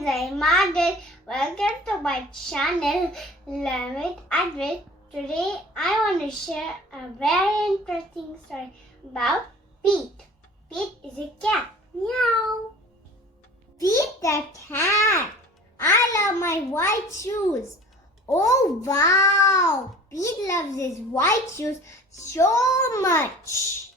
friends, I'm Margaret. Welcome to my channel, Love It Advent. Today I want to share a very interesting story about Pete. Pete is a cat. Meow. Pete the cat. I love my white shoes. Oh wow! Pete loves his white shoes so much.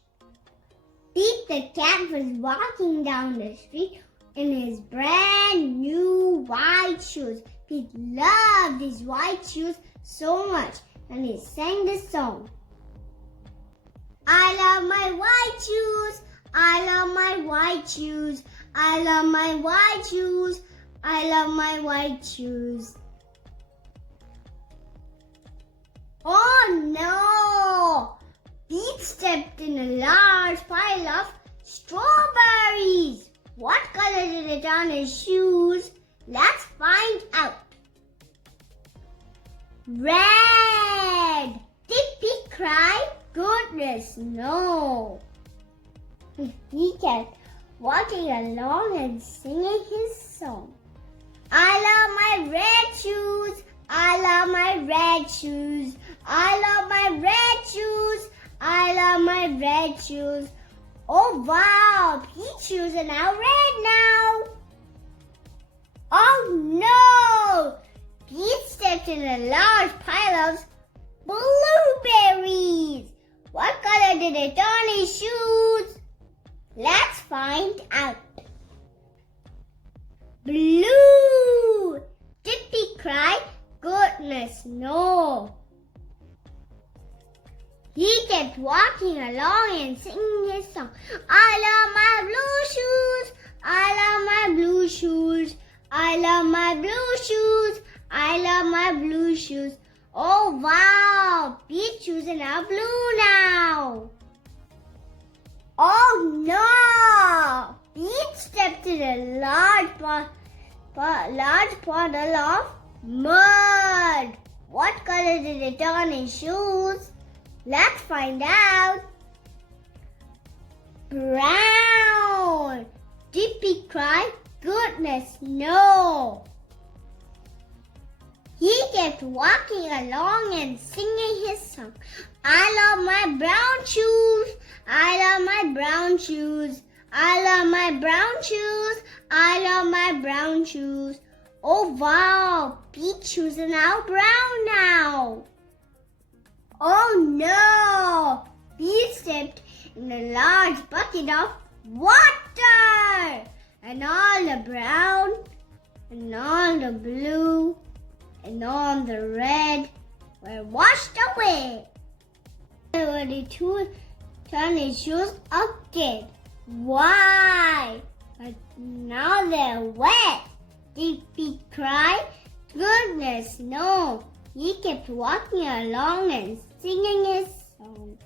Pete the cat was walking down the street in his brand new white shoes. Pete loved his white shoes so much and he sang this song. I love my white shoes. I love my white shoes. I love my white shoes. I love my white shoes. Oh no! Pete stepped in a large pile of strawberries. What color did it on his shoes? Let's find out. Red! Did Pete cry? Goodness, no. He kept walking along and singing his song. I love my red shoes. I love my red shoes. I love my red shoes. I love my red shoes. Oh wow, Pete's shoes are now red now. Oh no! Pete stepped in a large pile of blueberries. What color did it on his shoes? Let's find out. Blue! Did Pete cry? Goodness, no. He kept walking along and singing his song. I love my blue shoes. I love my blue shoes. I love my blue shoes. I love my blue shoes. Oh wow, Pete's shoes are now blue now. Oh no! Pete stepped in a large puddle of mud. What color did it on his shoes? Let's find out. Brown. Did Pete cry? Goodness, no. He kept walking along and singing his song. I love my brown shoes. I love my brown shoes. I love my brown shoes. I love my brown shoes. Oh wow, Pete's shoes are now brown now. Oh no! Pete stepped in a large bucket of water. And all the brown, and all the blue, and all the red were washed away. When he turned his shoes again. Why? But now they're wet. Did Pete cry? Goodness, no. He kept walking along and singing his song.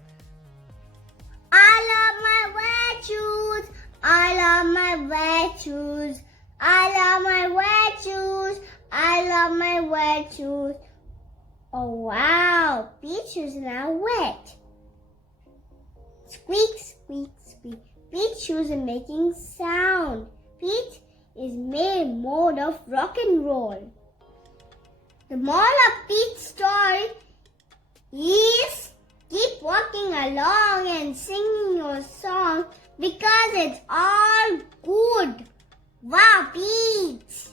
I love my wet shoes. I love my wet shoes. I love my wet shoes. I love my wet shoes. Oh wow, Pete's shoes are now wet. Squeak, squeak, squeak. Pete's shoes are making sound. Pete is mode of rock and roll. The moral of Pete's story is keep walking along and singing your song because it's all good. Wow, Pete!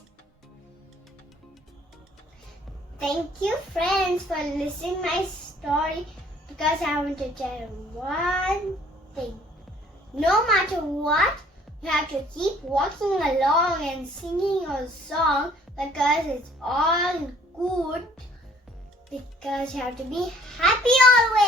Thank you, friends, for listening to my story because I want to tell you one thing. No matter what, you have to keep walking along and singing your song because it's all good. Because you have to be happy always.